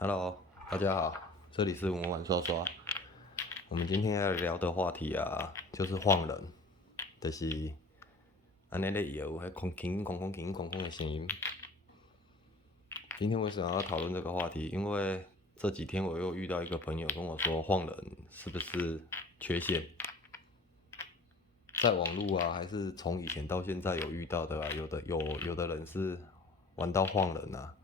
Hello，大家好，这里是文玩刷刷。我们今天要聊的话题啊，就是晃人，就是安尼咧摇，迄空空的声音。今天为什么要讨论这个话题？因为这几天我又遇到一个朋友跟我说，晃人是不是缺陷？在网络啊，还是从以前到现在有遇到的啊，有的人是玩到晃人啊，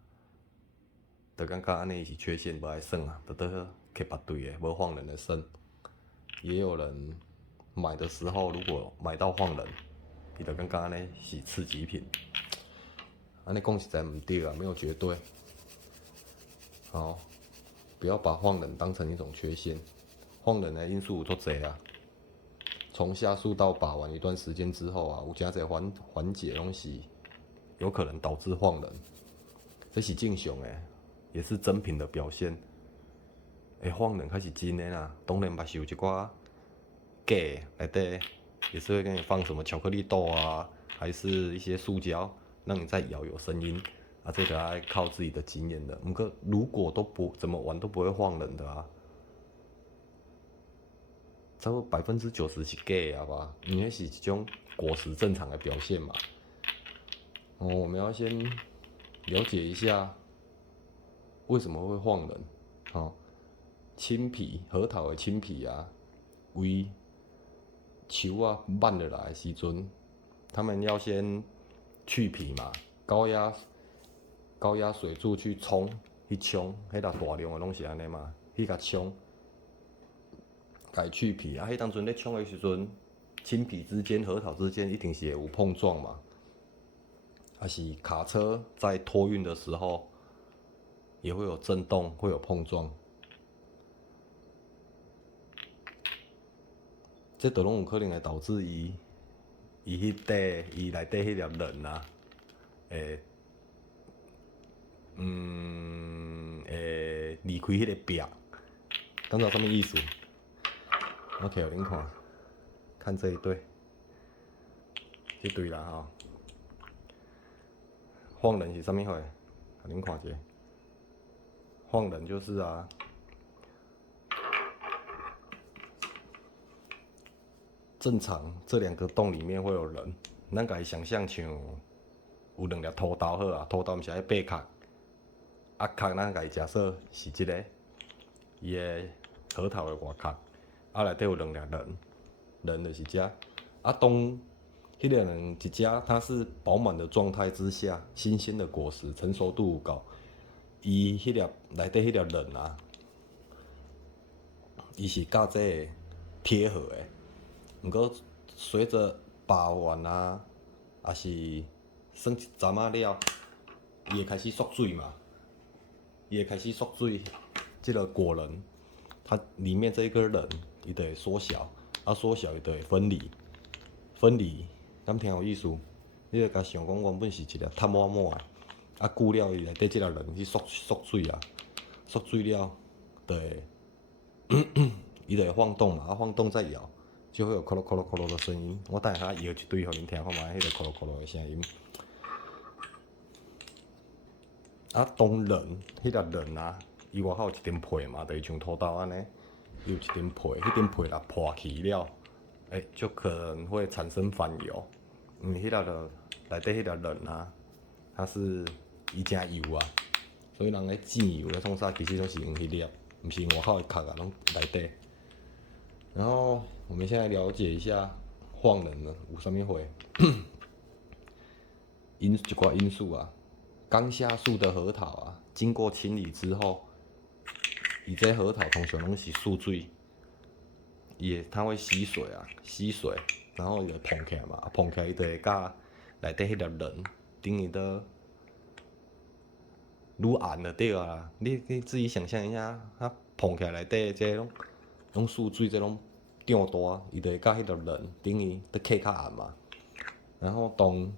就感觉安尼是缺陷，无爱耍啊，就倒去别队的，无晃人的耍。也有人买的时候，如果买到晃人，伊就感觉安尼是次极品。安尼讲实在唔对啊，没有绝对。好，不要把晃人当成一种缺陷。晃人的因素有足侪啊，从下速到把玩一段时间之后啊，有真侪环节拢是有可能导致晃人，这是正常的，也是真品的表现。晃人开始真的啦，当然嘛是有一寡假内底也是会给你放什么巧克力豆啊，还是一些塑胶，让你在摇有声音啊，这个要靠自己的经验的。不过如果都不怎么玩都不会晃人的啊，差不多90%是假的吧？因为是一种果实正常的表现嘛。我们要先了解一下为什么会晃人。青皮核桃的青皮啊，为树啊慢落来的时阵，他们要先去皮嘛，高压水柱去冲，去冲，迄个大量的拢是安尼嘛，去甲冲，甲伊去皮啊。迄当阵咧冲的时阵，青皮之间、核桃之间一定是会有碰撞嘛，还是卡车在托运的时候也会有震动，会有碰撞。这都拢有可能会导致伊内底迄粒人啊，离开迄个壁，敢知道什么意思？OK，恁看，看这一对，这对啦吼。晃人是啥物货？恁看一下，晃人就是啊，正常这两个洞里面会有人，咱家己想象像有两粒土豆好啊，土豆毋是爱八壳，啊壳咱家己假设是即个伊的核桃的外壳，啊内底有两粒人，人就是遮，啊当迄个人一只它是饱满的状态之下，新鲜的果实成熟度有够，伊迄粒内底迄粒人啊，伊是甲这个贴合的。毋过随着把玩啊，也是算一阵仔了，伊会开始缩水嘛，伊会开始缩水，即个果仁，它里面这一根仁，伊就会缩小，啊缩小伊就会分离，分离，敢听有意思？你就甲想讲原本是一粒塌满满的，啊久了伊内底即粒仁去缩水啊，缩水了，就会伊就会晃动嘛，啊晃动再摇，就会有咯咯咯咯咯的声音。我等下摇一堆互恁听看觅，迄个咯咯咯咯的声音。啊，当人迄粒人啊，伊外口有一层皮嘛，就是像土豆安尼，伊有一层皮，迄层皮若破去了，就可能会产生反油。迄粒就内底迄粒人啊，它是伊真油啊，所以人咧煎油咧创啥，其实拢是用迄粒，毋是用外口的壳啊，拢内底。然后我们现在了解一下晃人呢有啥物会一寡因素啊。刚下树的核桃啊，经过清理之后，伊这核桃通常拢是蓄水，它会吸水啊，吸水，然后伊就膨起来嘛，膨起来伊就会甲内底迄粒仁等于都愈暗就对啊啦。你自己想象一下，它膨起来内底这拢蓄水，这拢长大，伊就会甲迄粒仁等于都刻较暗嘛。然后当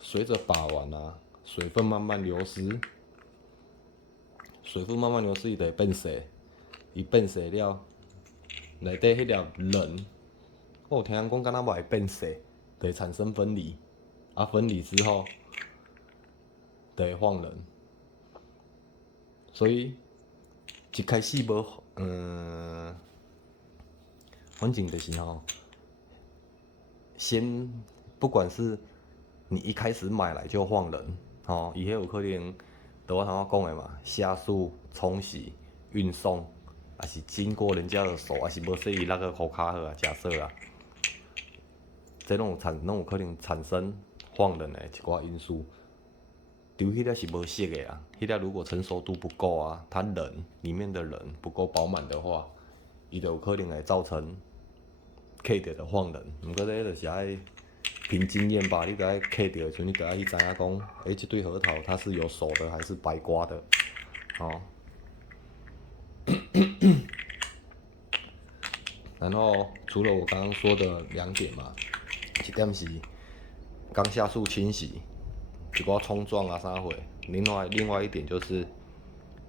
随着把玩啊，水分慢慢流失，水分慢慢流失，伊就会变细，伊变细了，内底迄粒仁，我有听人讲，敢若会变细，就会产生分离，啊，分离之后，就会晃人。所以一开始无，反正就是先不管是你一开始买来就放人，伊迄有可能，就我头仔讲的嘛，下速、冲洗、运送，还是经过人家的手，还是无说伊那个护卡好啊，假设啊，这拢有可能产生放人的一寡因素。丢迄个是无熟的啊，迄个如果成熟度不够啊，它里面的人不够饱满的话，伊就有可能会造成客着的放人。毋过这就是爱凭经验吧，你爱客着的时阵，你就爱去知影讲，这对核桃它是有熟的还是白瓜的，然后除了我刚刚说的2点嘛，一点是刚下树清洗，一寡冲撞啊啥货。另外一点就是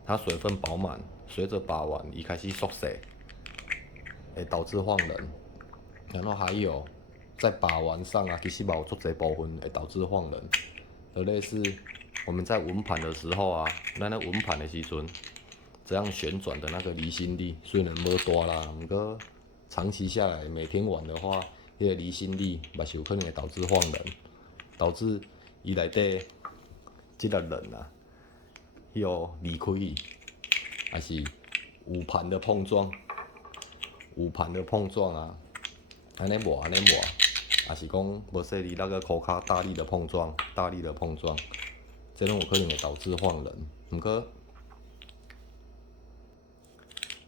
它水分饱满，随着把玩伊开始缩水，会导致晃人。然后还有在把玩上啊，其实嘛有足侪部分会导致晃人，就类似我们在纹盘的时候啊，咱咧纹盘的时阵，这样旋转的那个离心力虽然无大啦，不过长期下来每天玩的话，迄个离心力嘛是有可能会导致晃人，导致伊内底即个人啊，迄个离开去，还是五盘的碰撞啊，安尼磨，还是讲无说你那个裤骹大力的碰撞，这种有可能会导致晃人。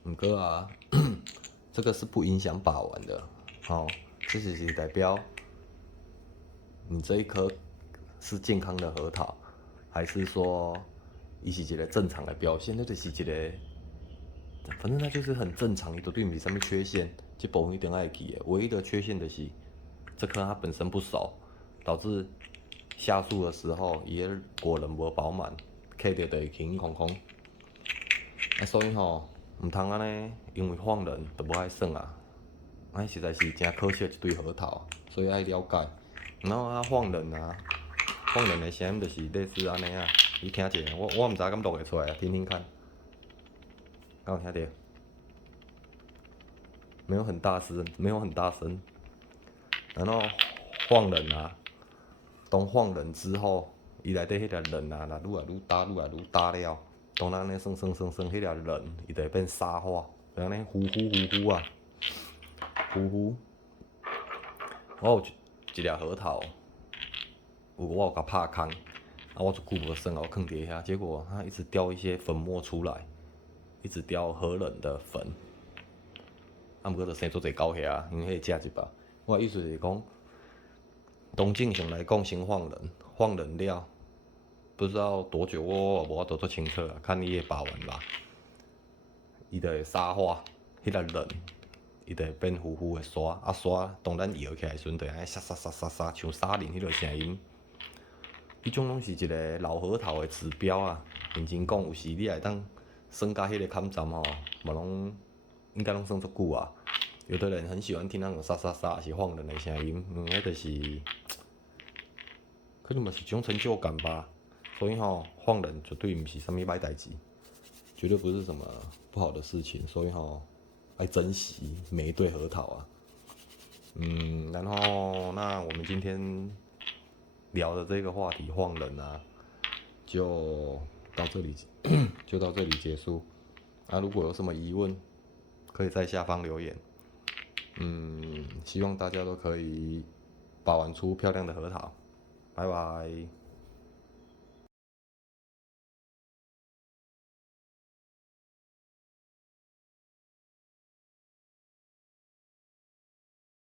毋过啊，这个是不影响把玩的，这是代表你这一颗是健康的核桃，还是说伊是一个正常的表现？那就是一个，反正它就是很正常，伊绝对毋是啥物缺陷，这部分一定爱记的。唯一的缺陷就是这颗它本身不熟，导致下树的时候伊个果仁无饱满，摕着就会空空空。所以毋通安尼，因为放人就无爱算啊，安尼实在是真可惜一对核桃，所以爱了解。然后放人的声音就是类似安尼啊，你听一下，我毋知敢录会出来啊，听听看，敢有听到？没有很大声。然后放人啊，当放人之后，伊内底迄个人啊，若愈来愈大了，当咱安尼算，迄个人伊就会变沙化，就安尼糊啊，糊。我有一粒核桃，我有甲拍空，我就久无算，我放伫遐，结果它一直掉一些粉末出来，一直掉核仁的粉。毋过就生做侪狗遐，因为迄食一包。我意思是讲，当正常来讲，先放人了，不知道多久，我无法度做清楚啊，看你的把玩吧。伊就会沙化，迄个人伊就会变糊的沙，沙当咱摇起来时阵，就安尼沙，像沙林迄落声音。迄种拢是一个老核桃的指标啊。认真讲，有时你来当算甲迄个坎站嘛拢应该拢算足久啊。有的人很喜欢听那种沙，是晃人的声音，迄就是可能嘛是一种成就感吧。所以晃人绝对毋是啥物歹代志，绝对不是什么不好的事情。所以爱珍惜每一对核桃啊。然后那我们今天聊的这个话题晃人啊，就到这里结束。如果有什么疑问，可以在下方留言。希望大家都可以把玩出漂亮的核桃。拜拜。